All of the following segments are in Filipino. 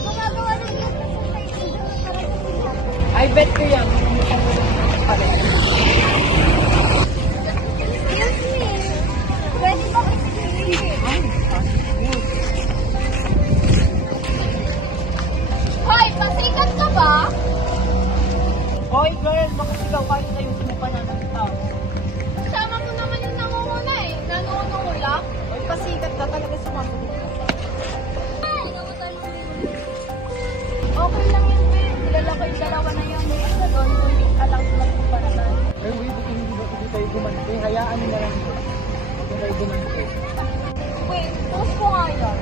gumagawa ng ganito sa Facebook para sa mga. I bet ko yan. Excuse me. Pwede ba ko Hoy, pasikat ka ba? Hoy girl, bakit ikaw kayo tayo sumupanan ng tao? Kasama mo naman yung nangunguna eh. Nanunungula. Hoy, pasikat ka talaga sa mga. Okay lang yun, Ben. Kilala ko yung dalawa na yun. Basta doon, hindi alam ko magkumparasan. Ay, wait, hindi tayo gumante. Hayaan nyo na lang ito. Hindi tayo gumante. Wait, post ko nga yan.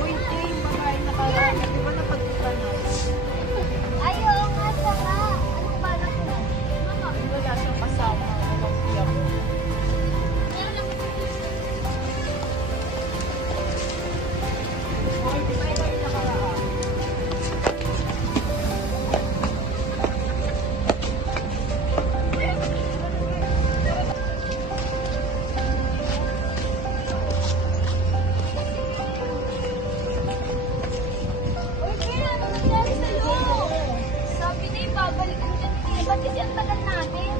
Uy, Jane, makain na ka lang. Di ba napagpunta na? Ayaw nga sa nga. Anong balak mo? Mama, wala siyang kasama. Walang siya ko. Hoy, di ba ikaw yung nakaraan? Uy, Ben, ano nangyari sa'yo? Sabi na ibabalik ang dyan. Ba't kasi ang tagal natin?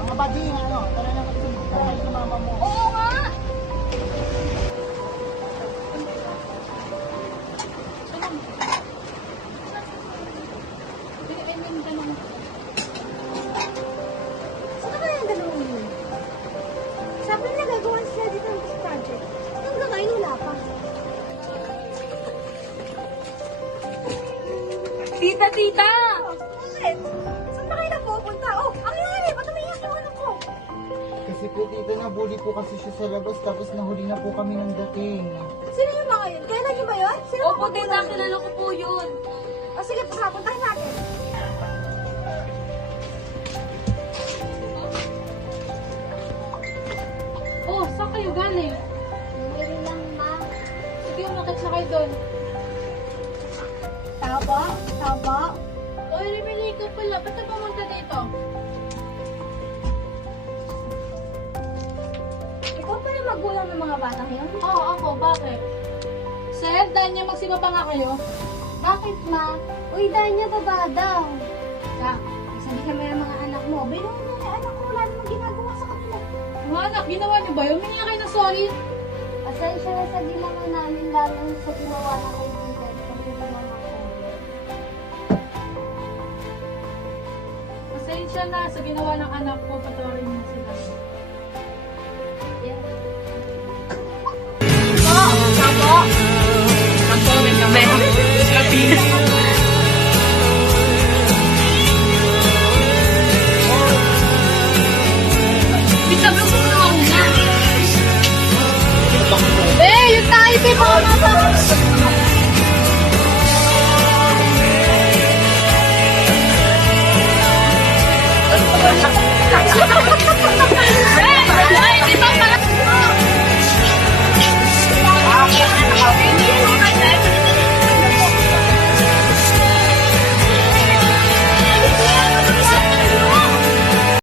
Mga bading, ano? Tara na magsunod. Tara na yung mama mo. Oo nga. Saan ba yung dalawang yun? Sabi nila gagawa sila dito ng bus project. Hanggang ngayon wala pa. Tita, tita! Bakit? Saan ba kayo napupunta? Oh, ang nangyari. Ba't umiiyak yung anak ko? Kasi po, tita, nabuli po kasi siya sa labas. Tapos nahuli na po kami ng dating. Sino yung mga yun? Kailan nyo ba yun? Sino Opo, mga tita, kulay? kilala ko po yun. O sige, puntahan natin. Oh, saan kayo galing? Bumili lang, ma. Sige, umakit na kayo doon. Taba? Taba? Oy, Rimili, ikaw pala. Ba't ka pumunta dito? Ikaw pala magulang ng mga bata ngayon? Oo, ako. Bakit? Sir, dahil niya magsiba pa nga kayo. Bakit, ma? Uy, dahil niya baba daw. Sabi kami ng mga anak mo. Bilong mo yung anak ko. Wala namang ginagawa sa kanila. Mga anak, ginawa niyo ba yun? Humingi na kayo ng sorry. Pasensya na sa ginawa namin lalo sa ginawa ng kaibigan. Kasi ginawa ko. Pasensya na sa ginawa ng anak ko. Patawarin mo sila. Mag-comment kami. Bisabi ko na ako na. Yung tayo, be, mga